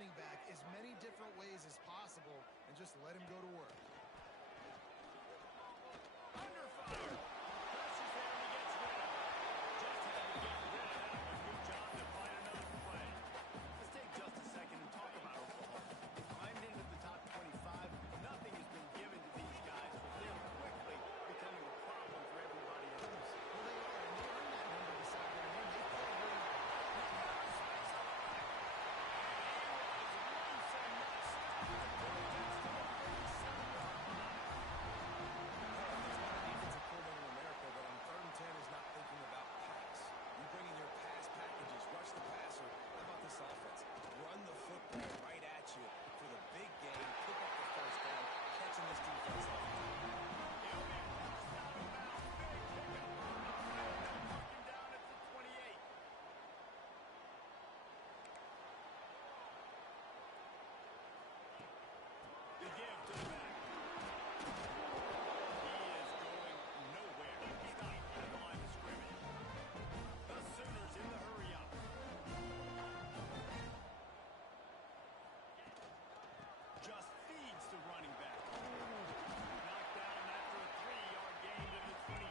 running back as many different ways as possible and just let him go to work. Under fire. Pressure's there and he gets rid of it. Just had to get rid of that one. Good job to find another play. Let's take just a second and talk about Oklahoma. They climbed into the top 25. Nothing has been given to these guys, but they're quickly becoming a problem for everybody else. Well, they are, and they earned that number beside their name. They played really offense. Run the football right at you for the big game, pick up the first down, catching this defense off. He'll be forced out of bounds. Big pickup. They'll knock him down at the 28. The give to the back. He is going nowhere. Stop at the line of scrimmage. The Sooners in the hurry up. Just feeds the running back. Knocked down after a 3-yard gain to the 25.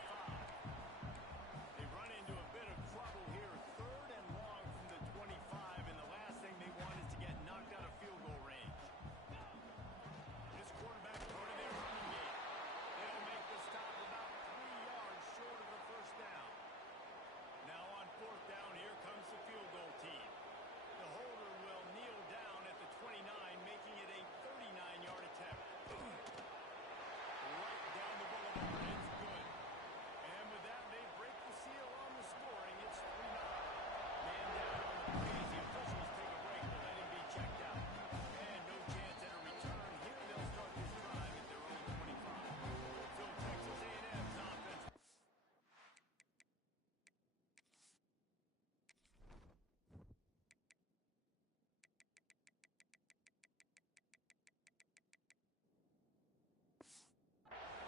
They run into a bit of trouble here. 3rd and long from the 25, and the last thing they want is to get knocked out of field goal range. This quarterback part of their running game. They'll make the stop about 3 yards short of the first down. Now on 4th down, here comes the field goal team. The holder will kneel down at the 29, making it a 39-yard attempt. Right down the boulevard, it's good. And with that, they break the seal on the scoring. It's 3-9. Man down on the breeze. The officials take a break to let him be checked out. And no chance at a return. Here they'll start this drive at their own 25. So Texas A&M's offense.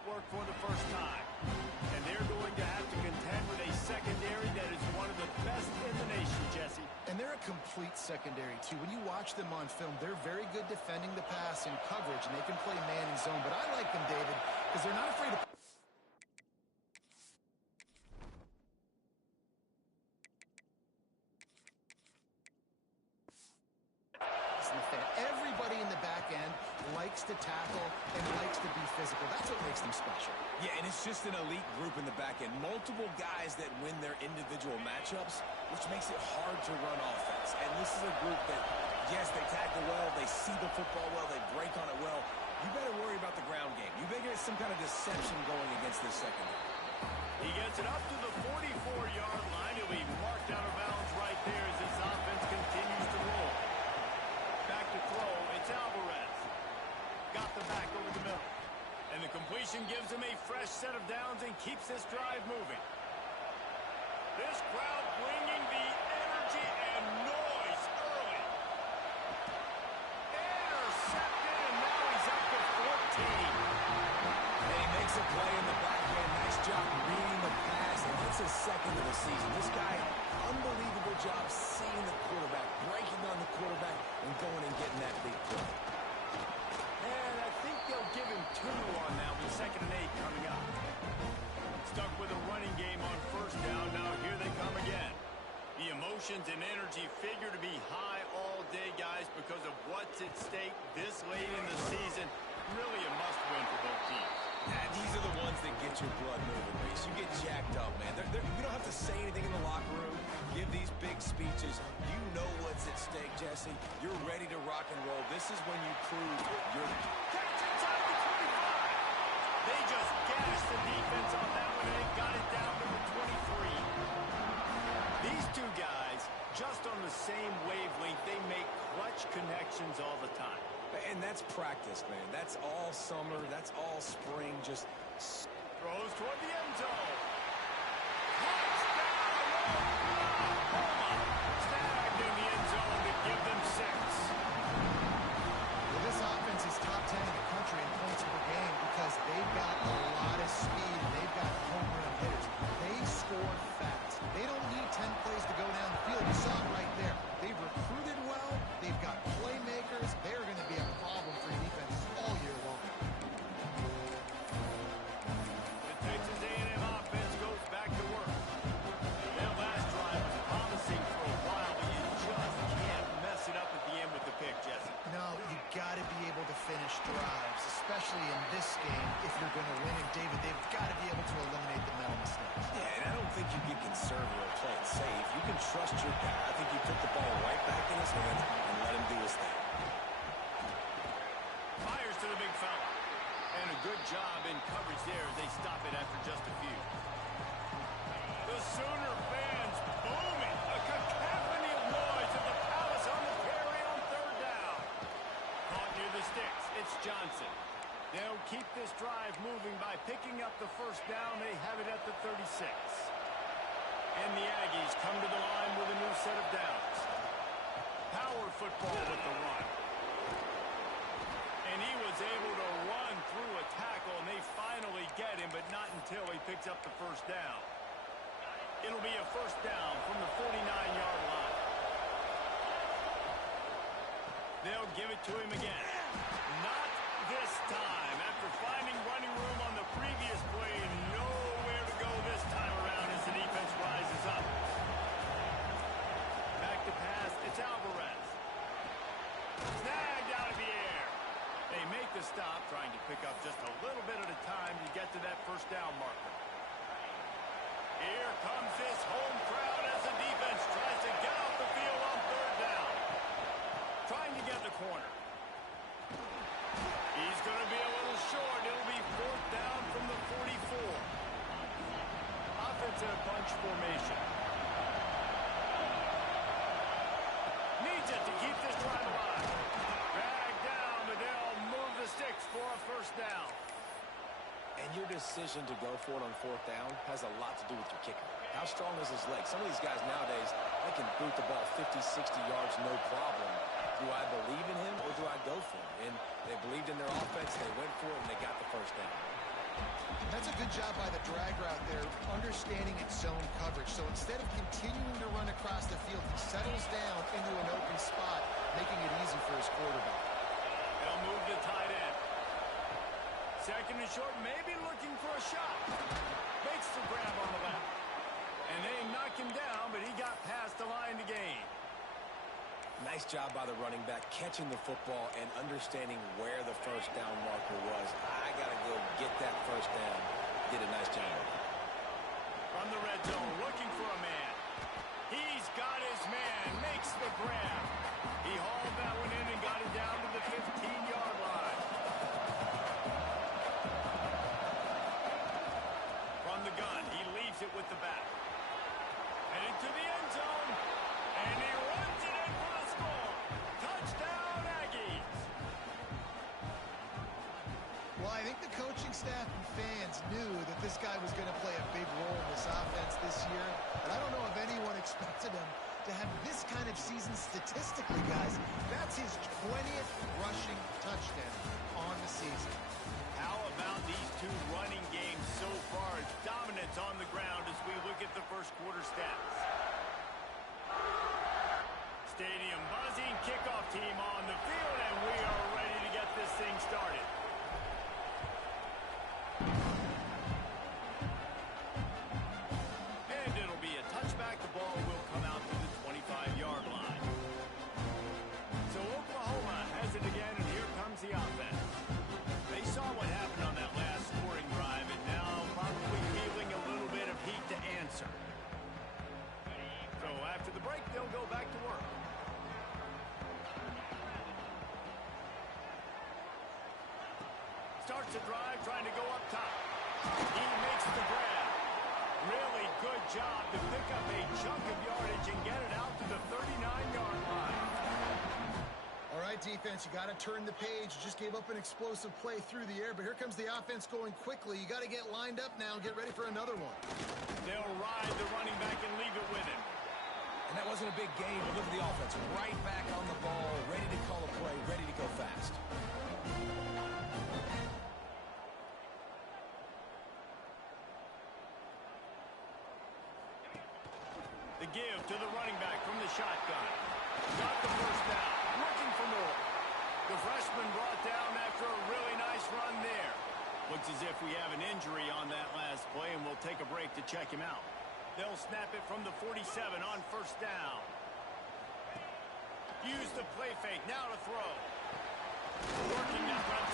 Work for the first time. And they're going to have to contend with a secondary that is one of the best in the nation, Jesse. And they're a complete secondary, too. When you watch them on film, they're very good defending the pass and coverage, and they can play man and zone. But I like them, David, because they're not afraid of... Everybody in the back end likes to tackle and likes to be physical. That's what makes them special. Yeah, and it's just an elite group in the back end. Multiple guys that win their individual matchups, which makes it hard to run offense. And this is a group that, yes, they tackle well, they see the football well, they break on it well. You better worry about the ground game. You better get some kind of deception going against this secondary. He gets it up to the 44-yard line. He'll be marked out of bounds right there as this offense continues to roll. Back to throw, it's Alvarez. Got the back over the middle. And the completion gives him a fresh set of downs and keeps this drive moving. This crowd bringing the energy and noise early. Intercepted, and now he's up to 14. And he makes a play in the back end. Nice job reading the pass, and that's his second of the season. This guy, unbelievable job seeing the quarterback, breaking on the quarterback, and going and getting that big play. And I think they'll give him 2 on that with 2nd and 8 coming up. Stuck with a running game on 1st down. Now here they come again. The emotions and energy figure to be high all day, guys, because of what's at stake this late in the season. Really a must-win for both teams. Yeah, these are the ones that get your blood moving, Reese. You get jacked up, man. You don't have to say anything in the locker room, give these big speeches. You know what's at stake, Jesse. You're ready to rock and roll. This is when you prove you're... Catch inside the 25. They just gashed the defense on that one, and they got it down to the 23. These two guys, just on the same wavelength, they make clutch connections all the time. And that's practice, man. That's all summer. That's all spring. Just throws toward the end zone. Touchdown! Oklahoma snagged in the end zone to give them 6. Well, this offense is top 10 in the country in points per game because they've got a lot of speed and they've got home run hitters. They score fast. They don't need 10 plays to go down the field. You saw it right there. They've recruited well. They've got playmakers. finish drives, especially in this game if you're going to win. And, David, they've got to be able to eliminate the mental mistakes. Yeah, and I don't think you get conservative or play it safe. You can trust your guy. I think you put the ball right back in his hands and let him do his thing. Fires to the big fella. And a good job in coverage there as they stop it after just a few. The Sooner fans booming. A cacophony of noise at the Palace on the carry on third down. Caught near the sticks. It's Johnson. They'll keep this drive moving by picking up the first down. They have it at the 36. And the Aggies come to the line with a new set of downs. Power football with the run. And he was able to run through a tackle, and they finally get him, but not until he picks up the first down. It'll be a first down from the 49-yard line. They'll give it to him again. Not this time. After finding running room on the previous play, nowhere to go this time around as the defense rises up. Back to pass. It's Alvarez. Snagged out of the air. They make the stop, trying to pick up just a little bit at a time to get to that first down marker. Here comes this home crowd as the defense tries to get off the field on third down. Trying to get the corner. He's going to be a little short. It'll be fourth down from the 44. Offensive bunch formation. Needs it to keep this drive alive. Dragged down, but they'll move the sticks for a first down. And your decision to go for it on fourth down has a lot to do with your kicker. How strong is his leg? Some of these guys nowadays, they can boot the ball 50, 60 yards, no problem. Do I believe in him or do I go for him? And they believed in their offense, they went for it, and they got the first down. That's a good job by the drag route there, understanding its zone coverage. So instead of continuing to run across the field, he settles down into an open spot, making it easy for his quarterback. They'll move the tight end. Second and short, maybe looking for a shot. Makes the grab on the left. And they knock him down, but he got past the line to gain. Nice job by the running back, catching the football and understanding where the first down marker was. I got to go get that first down. Did a nice job. From the red zone, looking for a man. He's got his man, makes the grab. He hauled that one in and got it down to the 15-yard line. From the gun, he leaves it with the back. Headed to the end zone, and he runs it in for the score. Touchdown, Aggies. Well, I think the coaching staff and fans knew that this guy was going to play a big role in this offense this year. But I don't know if anyone expected him to have this kind of season statistically, guys. That's his 20th rushing touchdown on the season. How about these two running games so far? Dominance on the ground as we look at the first quarter stats. Stadium buzzing, kickoff team on the field, and we are ready to get this thing started. And it'll be a touchback. The ball will come out to the 25-yard line. So Oklahoma has it again, and here comes the offense. They saw what happened on that last scoring drive, and now probably feeling a little bit of heat to answer. So after the break, they'll go back to work. Starts a drive, trying to go up top. He makes the grab. Really good job to pick up a chunk of yardage and get it out to the 39-yard line. All right, defense, you got to turn the page. You just gave up an explosive play through the air, but here comes the offense going quickly. You got to get lined up now and get ready for another one. They'll ride the running back and leave it with him. And that wasn't a big gain, but look at the offense. Right back on the ball, ready to call a play, ready to go fast. The give to the running back from the shotgun. Got the first down. Looking for more. The freshman brought down after a really nice run there. Looks as if we have an injury on that last play, and we'll take a break to check him out. They'll snap it from the 47 on first down. Use the play fake. Now to throw. Working that route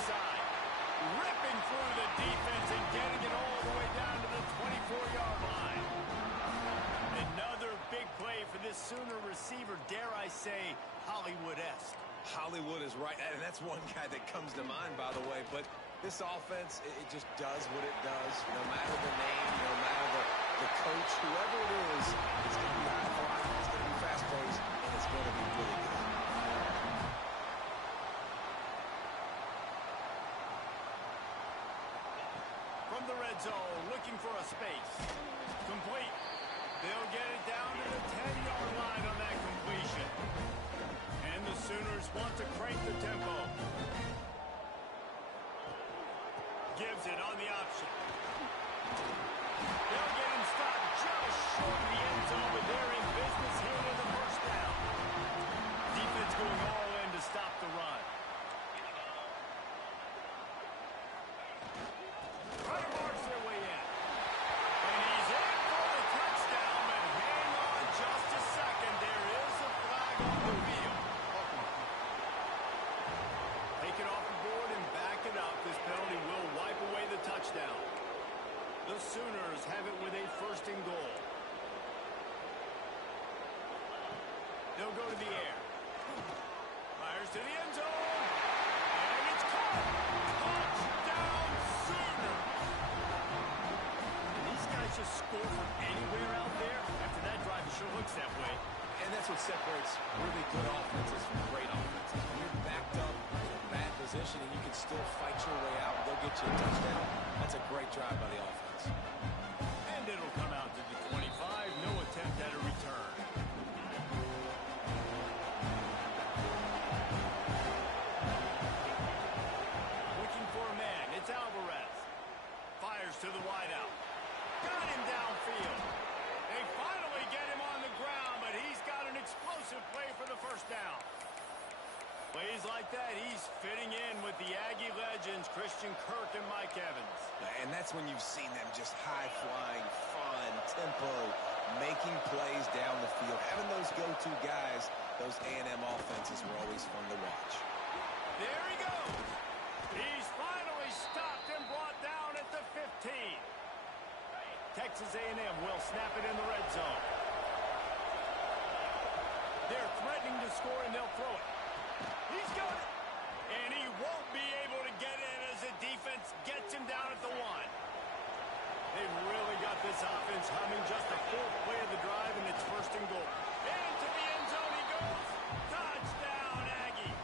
Sooner receiver, dare I say, Hollywood-esque. Hollywood is right, and that's one guy that comes to mind, by the way. But this offense, it just does what it does. No matter the name, no matter the coach, whoever it is, it's going to be high-flying, it's going to be fast-paced, and it's going to be really good. From the red zone, looking for a space. Complete. They'll get it down to the 10-yard line on that completion. And the Sooners want to crank the tempo. Gives it on the option. They'll get him stopped just short of the end zone, but they're in business here with the first down. Defense going all in to stop the run. Runner marks their way in. And he's in for the touchdown, but hang on just a second. There is a flag on the field. Take it off the board and back it up. This penalty will wipe away the touchdown. The Sooners have it with a first and goal. They'll go to the air. Fires to the end zone. And it's caught. Touchdown, Sooners. And these guys just score from anywhere out there. After that drive, it sure looks that way. And that's what separates really good offenses from great offenses. When you're backed up in a bad position and you can still fight your way out and go get you a touchdown, that's a great drive by the offense. And it'll come out to the 25. No attempt at a return. Looking for a man. It's Alvarez. Fires to the wideout. Got him downfield. They finally get him on the ground, but he's got an explosive play for the first down. Plays like that, he's fitting in with the Aggie legends, Christian Kirk and Mike Evans. And that's when you've seen them just high-flying, fun, tempo, making plays down the field. Having those go-to guys, those A&M offenses were always fun to watch. There he goes. He's finally stopped and brought down at the 15. Texas A&M will snap it in the red zone. They're threatening to score, and they'll throw it. He's got it. And he won't be able to get in as the defense gets him down at the 1. They've really got this offense humming. Just the fourth play of the drive, and it's first and goal. Into the end zone he goes. Touchdown, Aggie.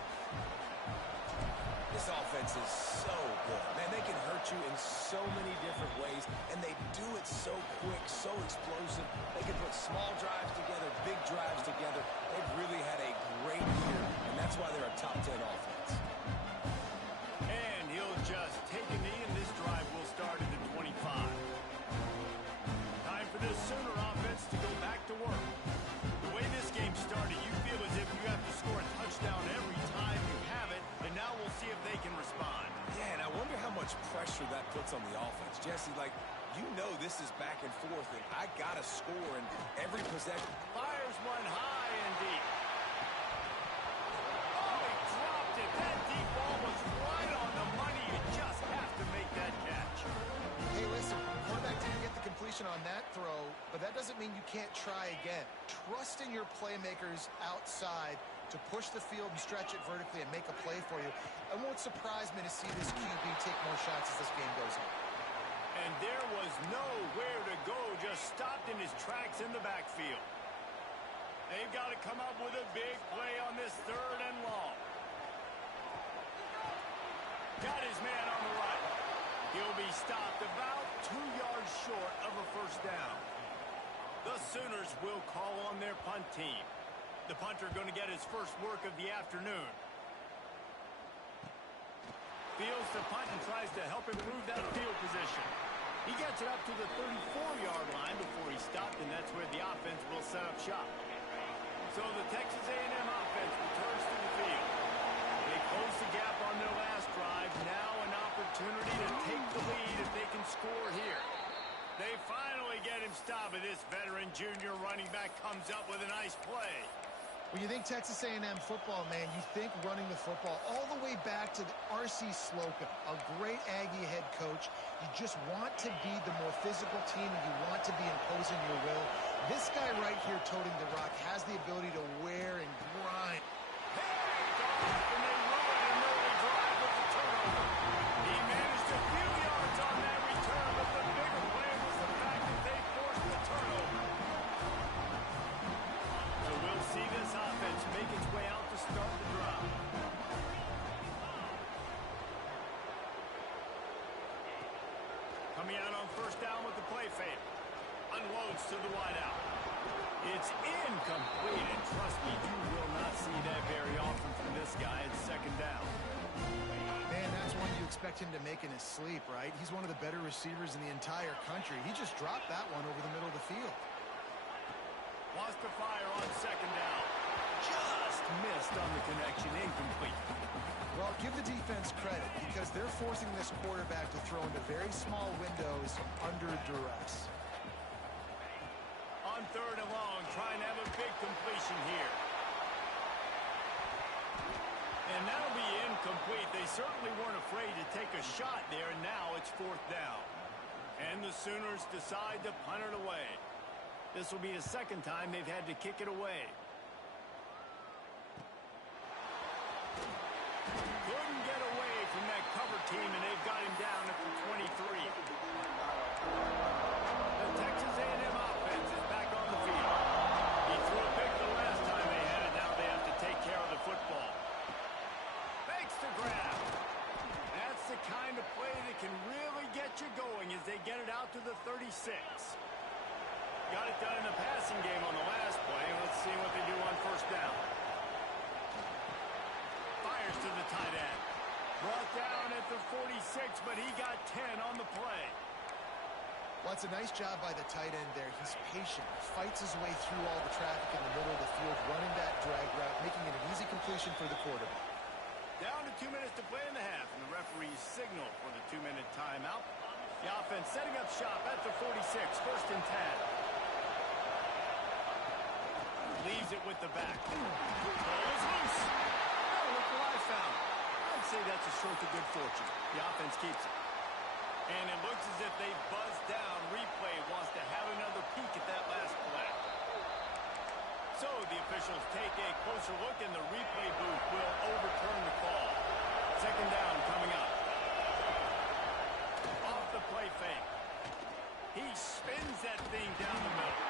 This offense is so good. Man, they can hurt you in so many different ways, and they do it so quick, so explosive. They can put small drives together, big drives together. They've really had a great year, and that's why they're a top 10 offense. And he'll just take a knee, and this drive will start at the 25. Time for this Sooner offense to go back to work. The way this game started, you feel as if you have to score a touchdown every time you have it, and now we'll see if they can respond. Yeah, and I wonder how much pressure that puts on the offense. Jesse, like, you know this is back and forth, and I got to score in every possession. Fires one high and deep. Oh, he dropped it. That deep ball was right on the money. You just have to make that catch. Hey, listen, quarterback didn't get the completion on that throw, but that doesn't mean you can't try again. Trust in your playmakers outside to push the field and stretch it vertically and make a play for you. It won't surprise me to see this QB take more shots as this game goes on. And there was nowhere to go, just stopped in his tracks in the backfield. They've got to come up with a big play on this third and long. Got his man on the right. He'll be stopped about 2 yards short of a first down. The Sooners will call on their punt team. The punter going to get his first work of the afternoon. Fields the punt and tries to help improve that field position. He gets it up to the 34-yard line before he stopped, and that's where the offense will set up shop. So the Texas A&M offense returns to the field. They close the gap on their last drive. Now an opportunity to take the lead if they can score here. They finally get him stopped, and this veteran junior running back comes up with a nice play. When you think Texas A&M football, man, you think running the football all the way back to R.C. Slocum, a great Aggie head coach. You just want to be the more physical team, and you want to be imposing your will. This guy right here toting the rock has the ability to wear and grind. And they run an early drive with the turnover. He managed a few yards on that return, but the bigger play was the fact that they forced the turnover. So we'll see this offense make its way out to start the drive. Coming out on first down with the play fake. Unloads to the wideout. It's incomplete, and trust me, you will not see that very often from this guy at second down. Man, that's one you expect him to make in his sleep, right? He's one of the better receivers in the entire country. He just dropped that one over the middle of the field. Wants to fire on second down. Just missed on the connection. Incomplete. Well, give the defense credit because they're forcing this quarterback to throw into very small windows under duress. On third and long, trying to have a big completion here. And that'll be incomplete. They certainly weren't afraid to take a shot there, and now it's fourth down. And the Sooners decide to punt it away. This will be the second time they've had to kick it away. Couldn't get away from that cover team, and they've got him down at the 23. The Texas A&M offense is back on the field. He threw a pick the last time they had it. Now they have to take care of the football. Makes the grab. That's the kind of play that can really get you going as they get it out to the 36. Got it done in the passing game on the last play. Let's see what they do on first down. Fires to the tight end. Brought down at the 46, but he got 10 on the play. Well, it's a nice job by the tight end there. He's patient, fights his way through all the traffic in the middle of the field, running that drag route, making it an easy completion for the quarterback. Down to 2 minutes to play in the half, and the referees signal for the 2-minute timeout. The offense setting up shop at the 46, first and 10. Leaves it with the back. Ball is loose. Oh, look what I found. I'd say that's a stroke of good fortune. The offense keeps it. And it looks as if they buzzed down. Replay wants to have another peek at that last play. So the officials take a closer look, and the replay booth will overturn the call. Second down coming up. Off the play fake. He spins that thing down the middle.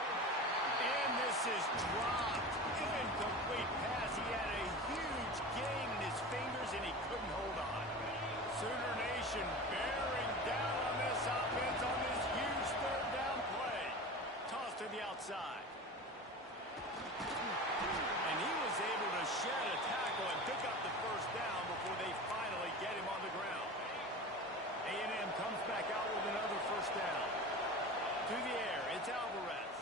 And this is dropped. Incomplete pass. He had a huge gain in his fingers, and he couldn't hold on. Sooner Nation bearing down on this offense on this huge third down play. Toss to the outside. And he was able to shed a tackle and pick up the first down before they finally get him on the ground. A&M comes back out with another first down. To the air, it's Alvarez.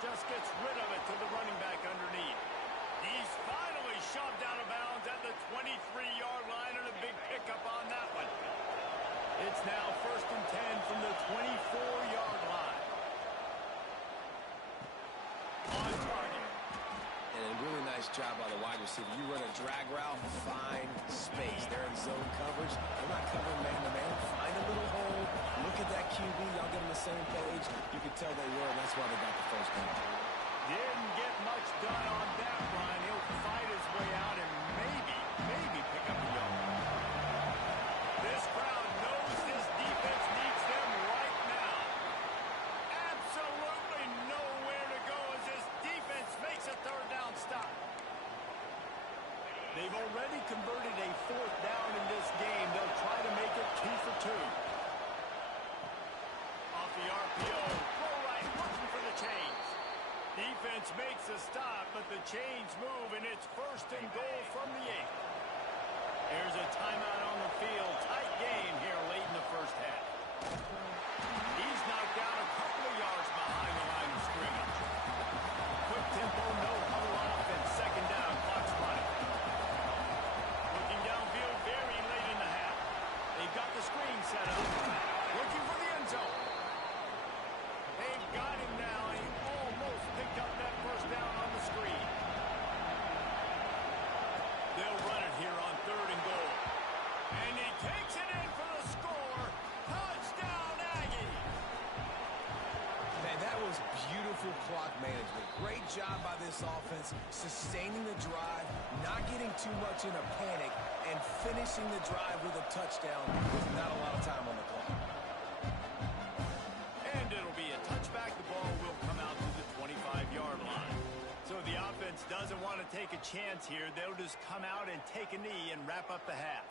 Just gets rid of it to the running back underneath. He's finally shoved out of bounds at the 23-yard line, and a big pickup on that one. It's now first and 10 from the 24-yard line. On target. And a really nice job by the wide receiver. You run a drag route, find space. They're in zone coverage. They're not covering man-to-man. Find a little hole. Look at that QB. Y'all get on the same page. You can tell they were, and that's why they got the first down. Didn't get much done on that run. He'll fight his way out and maybe pick up the yard. This crowd knows this defense needs them right now. Absolutely nowhere to go as this defense makes a third down stop. They've already converted a fourth down in this game. They'll try to make it 2 for 2. Off the RPO, throw right, looking for the chains. Defense makes a stop, but the chains move, and it's first and goal from the 8. There's a timeout on the field. Tight game here late in the first half. He's knocked down a couple of yards behind the line of scrimmage. Quick tempo, no huddle offense. Second down, clock's running. Looking downfield very late in the half. They've got the screen set up. Looking for the end zone. They've got him now. He almost picked up that first down on the screen. They'll run it this offense, sustaining the drive, not getting too much in a panic, and finishing the drive with a touchdown with not a lot of time on the clock. And it'll be a touchback. The ball will come out to the 25-yard line. So the offense doesn't want to take a chance here. They'll just come out and take a knee and wrap up the half.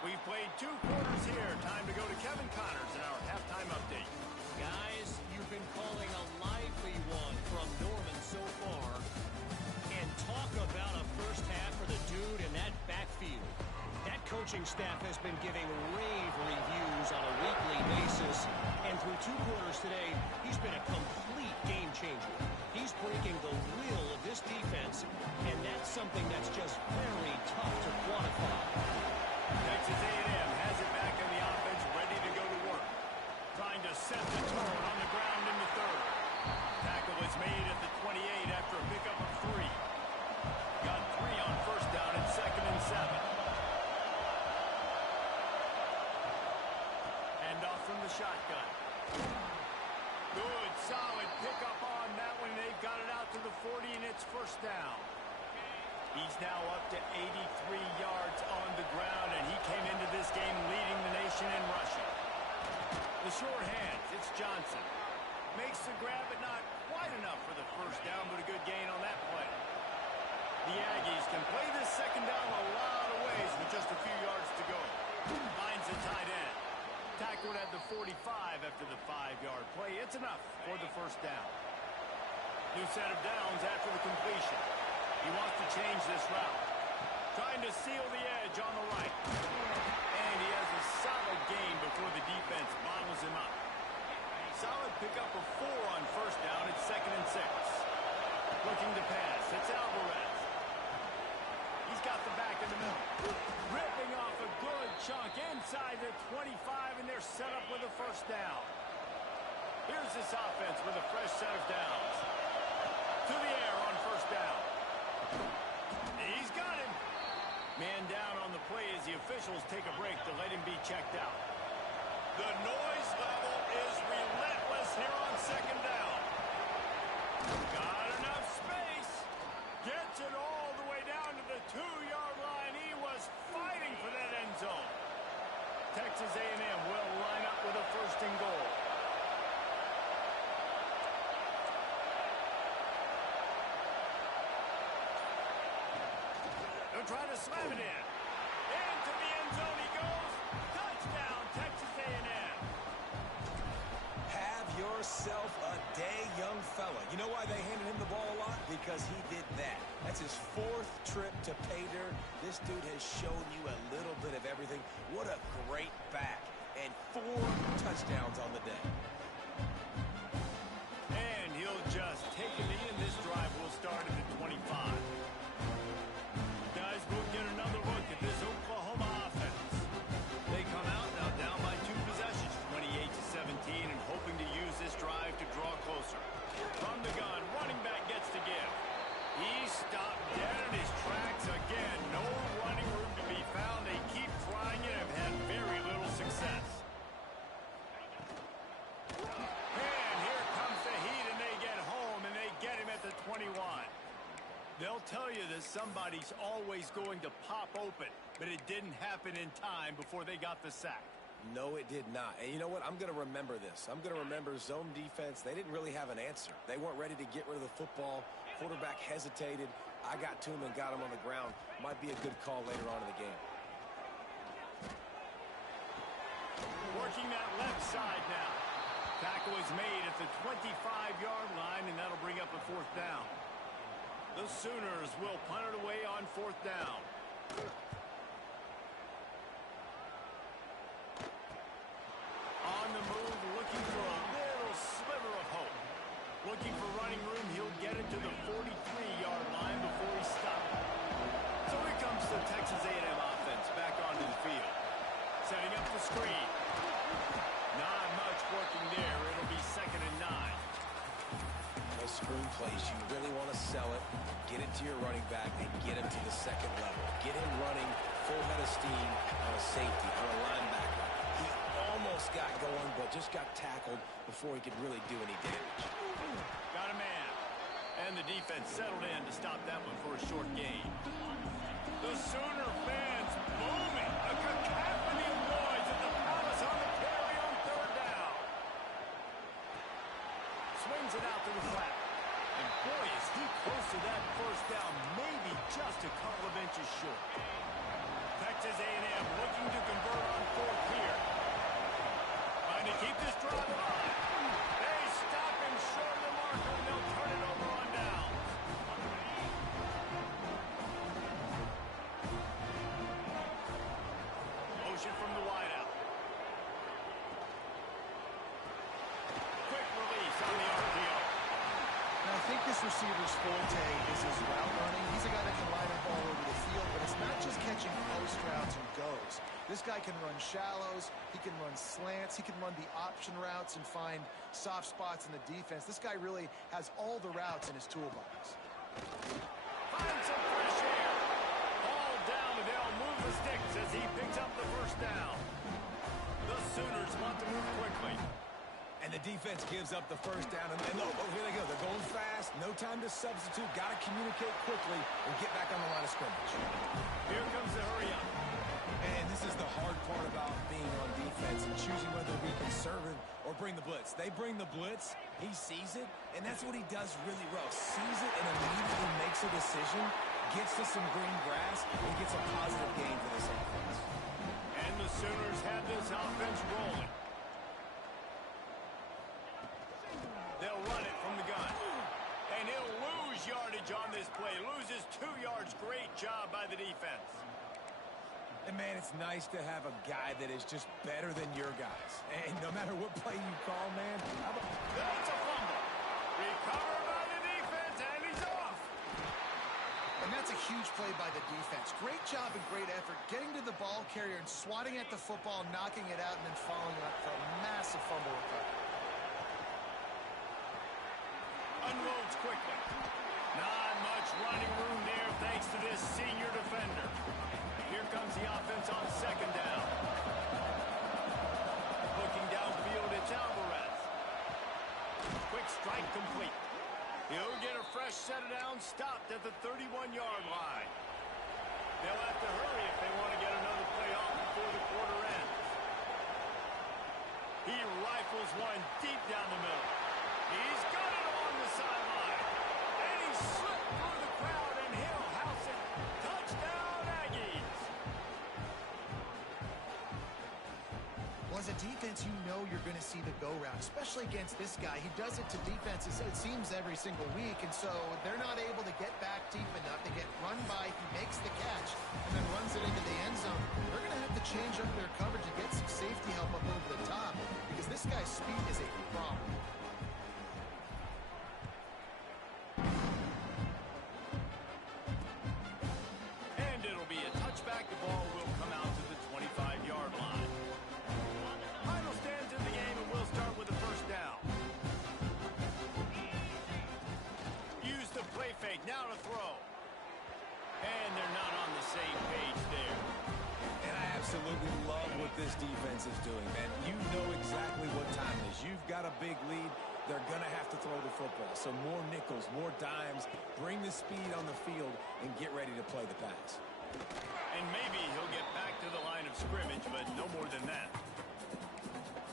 We've played 2 quarters here. Time to go to Kevin Connors in our halftime update. Guys, you've been calling a lively one from Norman so far. And talk about a first half for the dude in that backfield. That coaching staff has been giving rave reviews on a weekly basis. And through 2 quarters today, he's been a complete game changer. He's breaking the will of this defense, and that's something that's just very tough to quantify. Texas A&M has it back in the offense, ready to go to work. Trying to set the tone on the ground in the third. Tackle is made at the 28 after a pickup of 3. Got 3 on first down and 2nd and 7. Hand off from the shotgun. Good, solid pickup on that one. They've got it out to the 40, and it's first down. He's now up to 83 yards on the ground, and he came into this game leading the nation in rushing. The short hands, it's Johnson. Makes the grab, but not quite enough for the first down, but a good gain on that play. The Aggies can play this second down a lot of ways with just a few yards to go. Finds the tight end. Tackled at the 45 after the 5-yard play. It's enough for the first down. New set of downs after the completion. He wants to change this route. Trying to seal the edge on the right. And he has a solid gain before the defense bottles him up. Solid pickup of 4 on first down. It's 2nd and 6. Looking to pass. It's Alvarez. He's got the back in the middle. Ripping off a good chunk inside the 25, and they're set up with a first down. Here's this offense with a fresh set of downs. To the air on first down. He's got him. Man down on the play as the officials take a break to let him be checked out. The noise level is relentless here on second down. Got enough space. Gets it all the way down to the 2-yard line. He was fighting for that end zone. Texas A&M will line up with a first and goal. Try to slam it in. Into the end zone he goes. Touchdown, Texas A&M. Have yourself a day, young fella. You know why they handed him the ball a lot? Because he did that. That's his 4th trip to pay dirt. This dude has shown you a little bit of everything. What a great back. And 4 touchdowns on the day. And he'll just take a knee, and this drive will start at the 25. We'll get another look at this Oklahoma offense. They come out now down by 2 possessions, 28-17, and hoping to use this drive to draw closer. From the gun, running back gets to give. He stopped dead in his tracks again. No running room to be found. They keep trying it and have had very little success. And here comes the heat, and they get home, and they get him at the 21. They'll tell you that somebody's always going to pop open, but it didn't happen in time before they got the sack. No, it did not. And you know what? I'm going to remember this. I'm going to remember zone defense. They didn't really have an answer. They weren't ready to get rid of the football. Quarterback hesitated. I got to him and got him on the ground. Might be a good call later on in the game. Working that left side now. Tackle is made at the 25-yard line, and that'll bring up a 4th down. The Sooners will punt it away on 4th down. On the move, looking for a little sliver of hope. Looking for running room, he'll get it to the 43-yard line before he stops. So here comes the Texas A&M offense back onto the field. Setting up the screen. Not much working there. It'll be 2nd and 9. Those screen plays, you really want to sell it, get it to your running back, and get him to the 2nd level. Get him running full head of steam on a safety, on a linebacker. He almost got going, but just got tackled before he could really do any damage. Got a man. And the defense settled in to stop that one for a short gain. The Sooner fans booming. A cacophony of noise at the Palace on the carry on third down. Swings it out to the flat. And boy, is he close to that first down, maybe just a couple of inches short. Texas A&M looking to convert on fourth here. Trying to keep this drive alive. They stop him short of the marker, and they'll turn it over on downs. Motion from the wideout. Quick release on the RPO. And I think this receiver's forte is his route running. He's a guy that can line up all over the field, but it's not just catching post routes and goes. This guy can run shallows, he can run slants, he can run the option routes and find soft spots in the defense. This guy really has all the routes in his toolbox. Finds some fresh air. Ball down, and they'll move the sticks as he picks up the first down. The Sooners want to move quickly. And the defense gives up the first down. And oh, here they go. They're going fast. No time to substitute. Got to communicate quickly and get back on the line of scrimmage. Here comes the hurry up. And this is the hard part about being on defense and choosing whether to be conservative or bring the blitz. They bring the blitz. He sees it, and that's what he does really well. Sees it and immediately makes a decision, gets to some green grass, and gets a positive gain for this offense. And the Sooners have this offense rolling. They'll run it from the gun. And he'll lose yardage on this play. Loses 2 yards. Great job by the defense. And, man, it's nice to have a guy that is just better than your guys. And no matter what play you call, man, how about... That's a fumble. Recovered by the defense, and he's off. And that's a huge play by the defense. Great job and great effort getting to the ball carrier and swatting at the football, knocking it out, and then following up for a massive fumble recovery. Unloads quickly. Not much running room there thanks to this senior defender. Here comes the offense on second down. Looking downfield, it's Alvarez. Quick strike complete. He'll get a fresh set of downs stopped at the 31-yard line. They'll have to hurry if they want to get another play off before the quarter ends. He rifles one deep down the middle. He's got it along the sideline. And he slipped through the crowd, and he'll house it. Touchdown, Aggies. Well, as a defense, you know you're going to see the go route, especially against this guy. He does it to defenses, it seems, every single week, and so they're not able to get back deep enough. They get run by, he makes the catch, and then runs it into the end zone. They're going to have to change up their coverage and get some safety help up over the top, because this guy's speed is a problem. And it'll be a touchback. The ball will come out to the 25-yard line. Final stands in the game, and we'll start with the first down. Use the play fake. Now to throw. And they're not on the same page there. And I absolutely love what this defense is doing, man. You know exactly what time it is. You've got a big lead. They're going to have to throw the football. So more nickels, more dimes. Bring the speed on the field and get ready to play the pass. And maybe he'll get back to the line of scrimmage, but no more than that.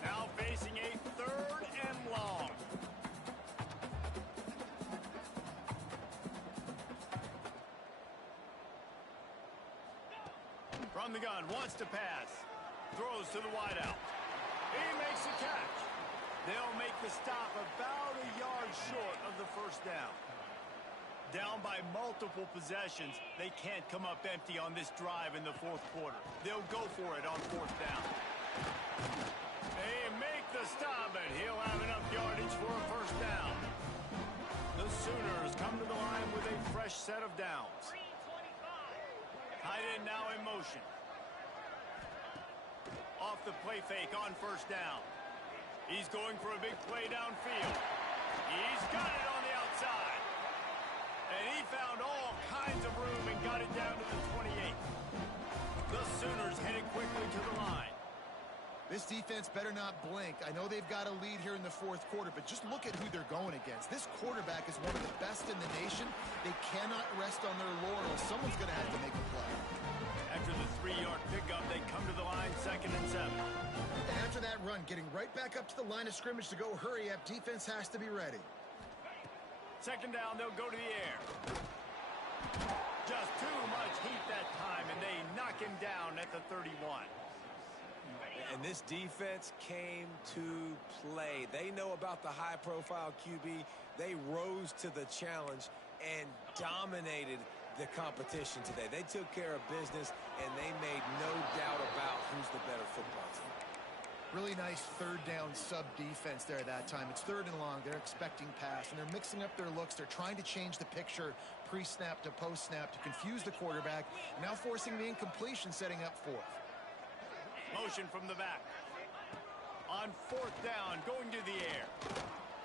Now facing a third and long. From the gun, wants to pass. Throws to the wideout. He makes a catch. They'll make the stop about a yard short of the first down. Down by multiple possessions, they can't come up empty on this drive in the fourth quarter. They'll go for it on fourth down. They make the stop, and he'll have enough yardage for a first down. The Sooners come to the line with a fresh set of downs. Tight end now in motion. Off the play fake on first down. He's going for a big play downfield. He's got it on the outside. And he found all kinds of room and got it down to the 28. The Sooners headed quickly to the line. This defense better not blink. I know they've got a lead here in the fourth quarter, but just look at who they're going against. This quarterback is one of the best in the nation. They cannot rest on their laurels. Someone's going to have to make a play. After the 3-yard pickup, they come to the line 2nd and 7. And after that run, getting right back up to the line of scrimmage to go hurry up, defense has to be ready. 2nd down, they'll go to the air. Just too much heat that time, and they knock him down at the 31. And this defense came to play. They know about the high-profile QB. They rose to the challenge and dominated the competition today. They took care of business, and they made no doubt about who's the better football team. Really nice third down sub defense there that time. It's 3rd and long. They're expecting pass, and they're mixing up their looks. They're trying to change the picture pre-snap to post-snap to confuse the quarterback, now forcing the incompletion, setting up 4th. Motion from the back. On 4th down, going to the air.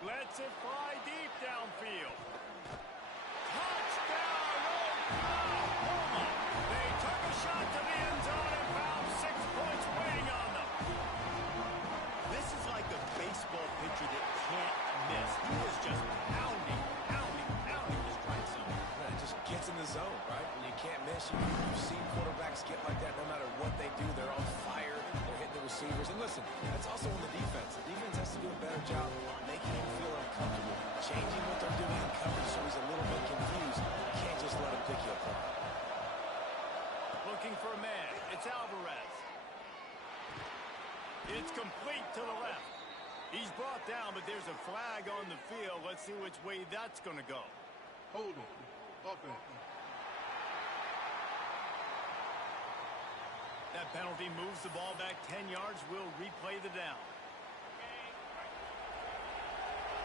Lets it fly deep downfield. Touchdown, Oklahoma! They took a shot to the end zone and found 6 points waiting on them. This is like a baseball pitcher that can't miss. He is just pounding his strike zone. Yeah, it just gets in the zone, right? When you can't miss, you've seen quarterbacks get like that no matter what they do. They're on fire. They're hitting the receivers. And listen, that's also on the defense. The defense has to do a better job making him feel uncomfortable, changing what they're doing in coverage so he's a little bit confused. You can't just let him pick you apart. Looking for a man. It's Alvarez. It's complete to the left. He's brought down, but there's a flag on the field. Let's see which way that's going to go. Hold it. Offense. That penalty moves the ball back 10 yards. We'll replay the down.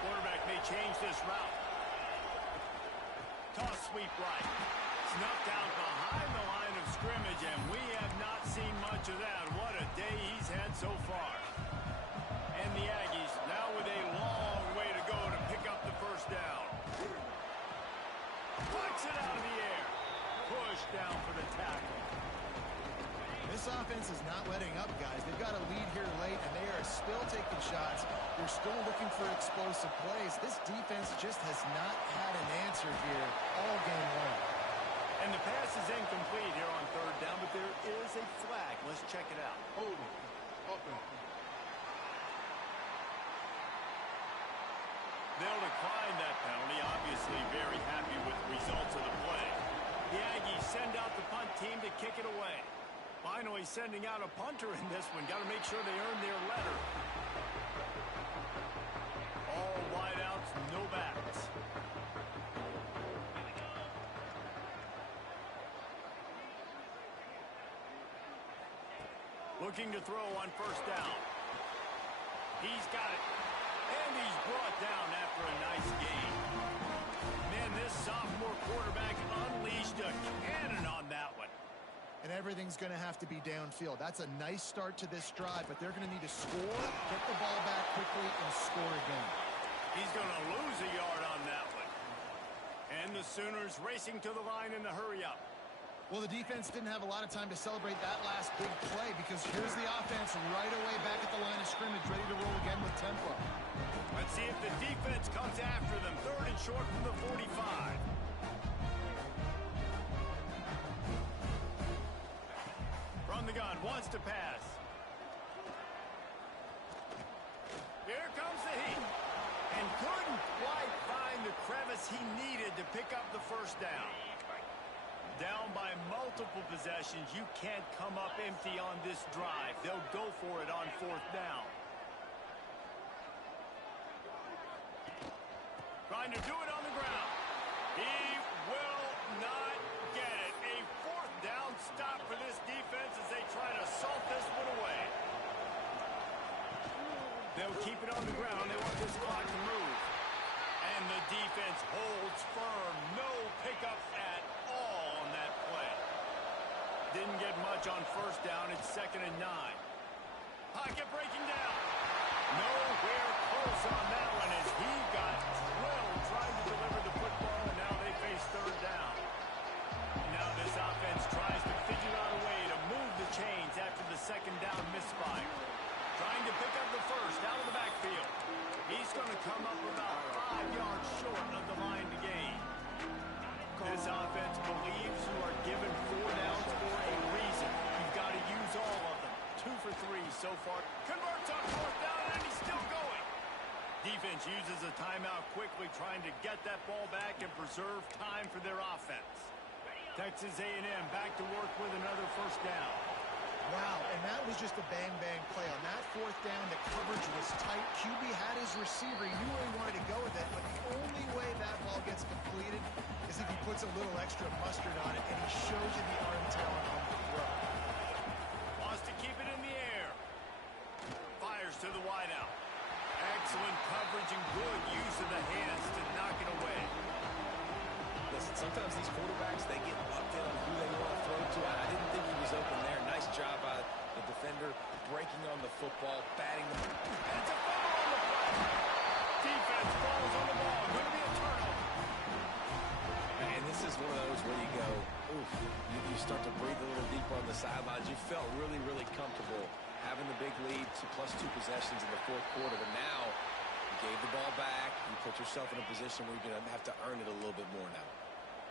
Quarterback may change this route. Toss sweep right. Snuffed out behind the line of scrimmage, and we have not seen much of that. What a day he's had so far. And the Aggies now with a long way to go to pick up the first down. Flicks it out of the air. Push down for the tackle. This offense is not letting up, guys. They've got a lead here late, and they are still taking shots. They're still looking for explosive plays. This defense just has not had an answer here all game long. And the pass is incomplete here on 3rd down, but there is a flag. Let's check it out. Hold it. Offense. They'll decline that penalty. Obviously very happy with the results of the play. The Aggies send out the punt team to kick it away. Finally sending out a punter in this one. Got to make sure they earn their letter. All wideouts, no backs. Looking to throw on 1st down. He's got it. And he's brought down after a nice gain. Man, this sophomore quarterback unleashed a cannon on that one. And everything's going to have to be downfield. That's a nice start to this drive, but they're going to need to score, get the ball back quickly, and score again. He's going to lose a yard on that one. And the Sooners racing to the line in the hurry-up. Well, the defense didn't have a lot of time to celebrate that last big play because here's the offense right away back at the line of scrimmage, ready to roll again with tempo. Let's see if the defense comes after them. 3rd and short from the 45. From the gun, wants to pass. Here comes the heat. And couldn't quite find the crevice he needed to pick up the first down. Down by multiple possessions. You can't come up empty on this drive. They'll go for it on 4th down. Trying to do it on the ground. He will not get it. A 4th down stop for this defense as they try to salt this one away. They'll keep it on the ground. They want this clock to move. And the defense holds firm. No pickup at all on that play. Didn't get much on 1st down. It's 2nd and 9. Pocket breaking down. Nowhere close on that one as he got drilled trying to deliver the football, and now they face 3rd down. And now this offense tries to figure out a way to move going to come up about 5 yards short of the line to gain. This offense believes you are given 4 downs for a reason. You've got to use all of them. 2 for 3 so far. Converts on 4th down, and he's still going. Defense uses a timeout quickly, trying to get that ball back and preserve time for their offense. Texas A&M back to work with another 1st down. Wow, and that was just a bang-bang play. On that 4th down, the coverage was tight. QB had his receiver. He knew where he wanted to go with it, but the only way that ball gets completed is if he puts a little extra mustard on it, and he shows you the arm talent on the throw. Wants to keep it in the air. Fires to the wideout. Excellent coverage and good use of the hands to knock it away. Listen, sometimes these quarterbacks, they get locked in on who they want to throw to. I didn't think he was open there. Nice job by the defender, breaking on the football, batting the... And it's a fumble on the play. Defense falls on the ball. Going to be a turnover. And this is one of those where you go, oof, you start to breathe a little deeper on the sidelines. You felt really, really comfortable having the big lead to +2 possessions in the 4th quarter. But now, you gave the ball back. You put yourself in a position where you're going to have to earn it a little bit more now.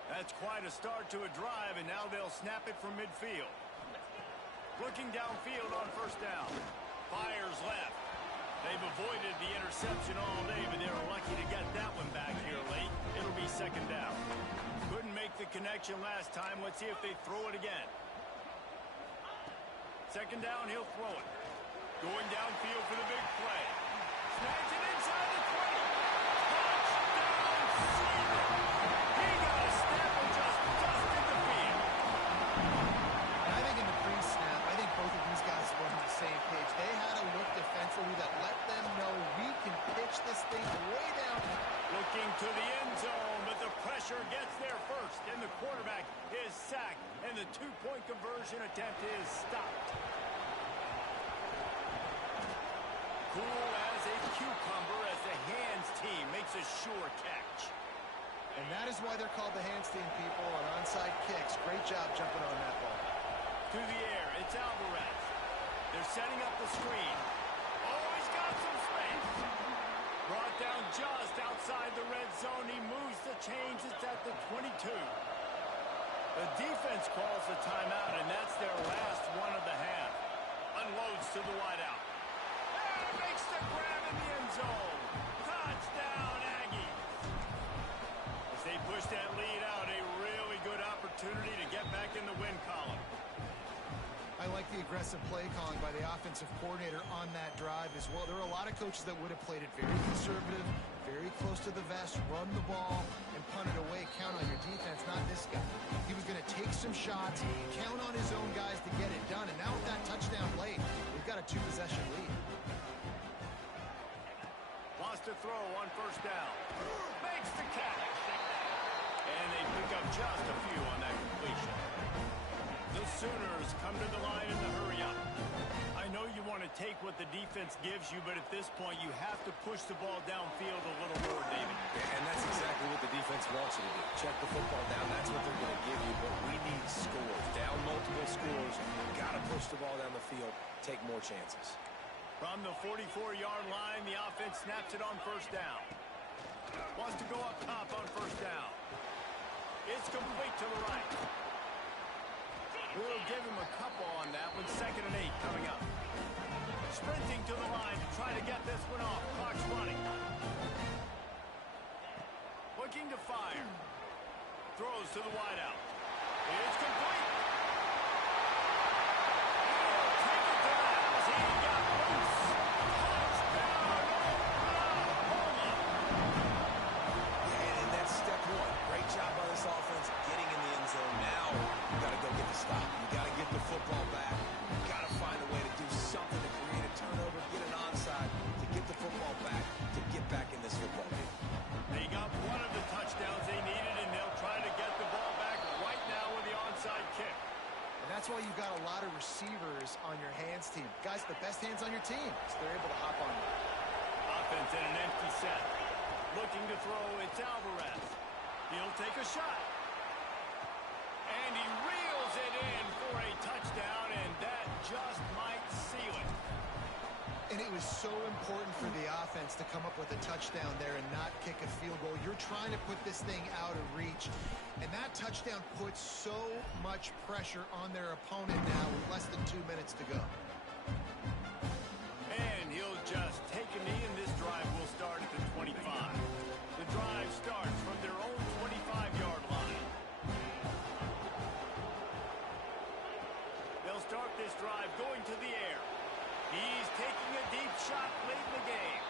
That's quite a start to a drive, and now they'll snap it from midfield. Looking downfield on 1st down. Fires left. They've avoided the interception all day, but they were lucky to get that one back here late. It'll be 2nd down. Couldn't make the connection last time. Let's see if they throw it again. 2nd down, he'll throw it. Going downfield for the big play. Snags it inside the 20. Touchdown, Seaman. He got a step and just dusted the field. And I think in the pre-snap, I think both of these guys were on the same page. They had a look defensively that let them know we can pitch this thing way down. Looking to the end zone, but the pressure gets there first, and the quarterback is sacked, and the 2-point conversion attempt is stopped. Cool as a cucumber as the hands team makes a sure catch. And that is why they're called the hands team, people, on onside kicks. Great job jumping on that ball. To the air, it's Alvarez. They're setting up the screen. Oh, he's got some space. Brought down just outside the red zone. He moves the chains. It's at the 22. The defense calls the timeout, and that's their last one of the half. Unloads to the wideout. And makes the grab in the end zone. Touchdown, Aggies. As they push that lead out, a really good opportunity to get back in the win column. I like the aggressive play calling by the offensive coordinator on that drive as well. There are a lot of coaches that would have played it very conservative, very close to the vest, run the ball, and punt it away. Count on your defense, not this guy. He was going to take some shots, count on his own guys to get it done. And now with that touchdown late, we've got a 2-possession lead. Wants to throw on 1st down. Makes the catch. And they pick up just a few on that completion. The Sooners come to the line in the hurry-up. I know you want to take what the defense gives you, but at this point, you have to push the ball downfield a little more, David. And that's exactly what the defense wants you to do. Check the football down. That's what they're going to give you, but we need scores. Down multiple scores. Got to push the ball down the field. Take more chances. From the 44-yard line, the offense snaps it on 1st down. Wants to go up top on 1st down. It's complete to the right. We'll give him a couple on that one. 2nd and 8 coming up. Sprinting to the line to try to get this one off. Clock's running. Looking to fire. Throws to the wideout. It's complete. He'll take it to the house. He got loose. Touchdown, Oklahoma. And that's step 1. Great job by this offense getting in the end zone. Now, you got to go get the stop. You got to get the football back. You got to find a way to do something to create a turnover, get an onside, to get the football back, to get back in this football game. They got one of the touchdowns they needed, and they'll try to get the ball back right now with the onside kick. And that's why you've got a lot of receivers on your hands team. Guys, the best hands on your team, so they're able to hop on you. Offense in an empty set. Looking to throw, it's Alvarez. He'll take a shot. And he reels it in for a touchdown, and that just might seal it. And it was so important for the offense to come up with a touchdown there and not kick a field goal. You're trying to put this thing out of reach, and that touchdown puts so much pressure on their opponent now with less than 2 minutes to go. And he'll just take a knee, and this drive will start at the 25. The drive starts from their own 25-yard line. They'll start this drive going to the air. He's taking a deep shot late in the game.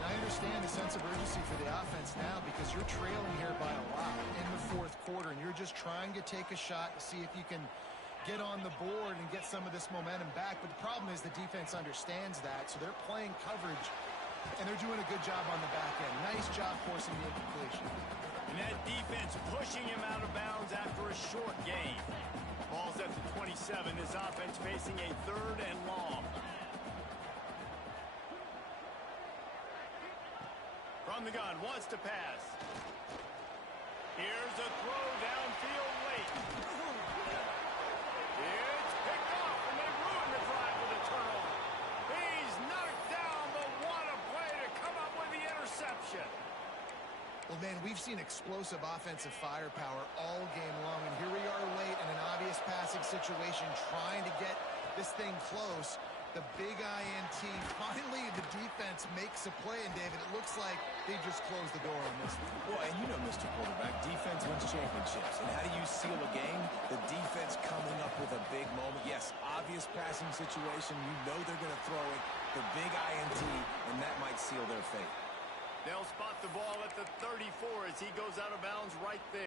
I understand the sense of urgency for the offense now because you're trailing here by a lot in the fourth quarter, and you're just trying to take a shot to see if you can get on the board and get some of this momentum back. But the problem is the defense understands that, so they're playing coverage, and they're doing a good job on the back end. Nice job forcing the incompletion. And that defense pushing him out of bounds after a short gain. Ball's at the 27. His offense facing a 3rd and long. From the gun, wants to pass. Here's a throw downfield late. It's picked off, and they ruin the drive with a turnover. He's knocked down, but what a play to come up with the interception. Well, man, we've seen explosive offensive firepower all game long, and here we are late in an obvious passing situation trying to get this thing close. The big INT. Finally, the defense makes a play, and David, it looks like they just closed the door on this one. Well, and you know, Mr. Quarterback, defense wins championships. And how do you seal a game? The defense coming up with a big moment. Yes, obvious passing situation. You know they're going to throw it. The big INT, and that might seal their fate. They'll spot the ball at the 34 as he goes out of bounds right there.